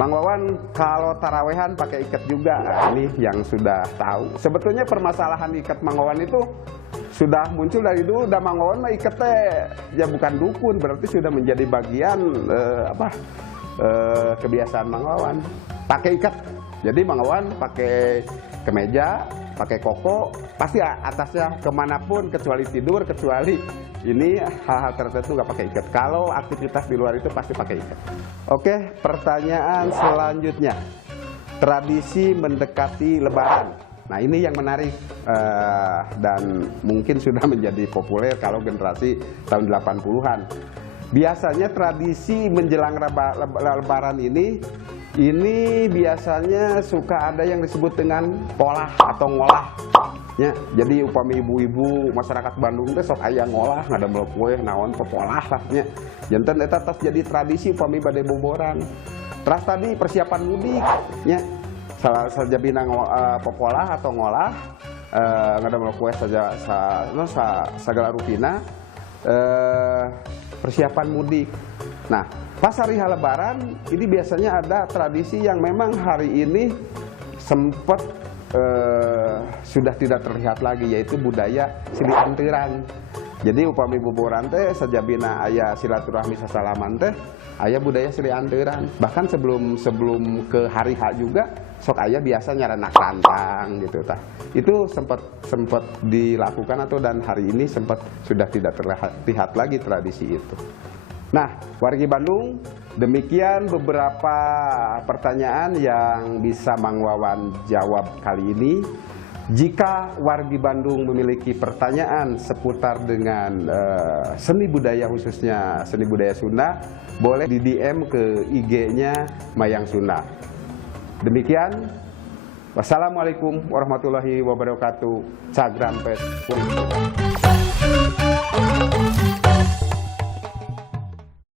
Mang Wawan kalau tarawehan pakai ikat juga. Nah, ini yang sudah tahu. Sebetulnya permasalahan ikat Mang Wawan itu sudah muncul dari dulu. Udah Mang Wawan mah ikat ya bukan dukun, berarti sudah menjadi bagian kebiasaan Mang Wawan. Pakai ikat. Jadi Mang Wawan pakai kemeja, pakai koko, pasti atasnya kemanapun kecuali tidur, kecuali ini hal-hal tertentu nggak pakai ikat. Kalau aktivitas di luar itu pasti pakai ikat. Oke, pertanyaan selanjutnya. Tradisi mendekati Lebaran. Nah, ini yang menarik dan mungkin sudah menjadi populer kalau generasi tahun 80-an. Biasanya tradisi menjelang Lebaran ini biasanya suka ada yang disebut dengan polah atau ngolah. Ya, jadi upami ibu-ibu masyarakat Bandung teh sok aya ngolah ngadamel kue naon popolah lah nya. Janten eta tos jadi tradisi upami bade boboran. Terus tadi persiapan mudik nya. Salah sajabina popolah atau ngolah ngadamel kue saja sagala rutina persiapan mudik. Nah, pas hari Lebaran ini biasanya ada tradisi yang memang hari ini sempat sudah tidak terlihat lagi, yaitu budaya silih anteuran. Jadi upami boboran teh sajabina aya silaturahmi sasalaman teh aya budaya silih anteuran. Bahkan sebelum ke hari H juga sok aya biasa nyaranak rantang gitu tah. Itu sempat dilakukan dan hari ini sudah tidak terlihat lagi tradisi itu. Nah, wargi Bandung, demikian beberapa pertanyaan yang bisa Mang Wawan jawab kali ini. Jika wargi Bandung memiliki pertanyaan seputar dengan seni budaya, khususnya seni budaya Sunda, boleh di DM ke IG-nya Mayang Sunda. Demikian, wassalamualaikum warahmatullahi wabarakatuh. Cagram Pes.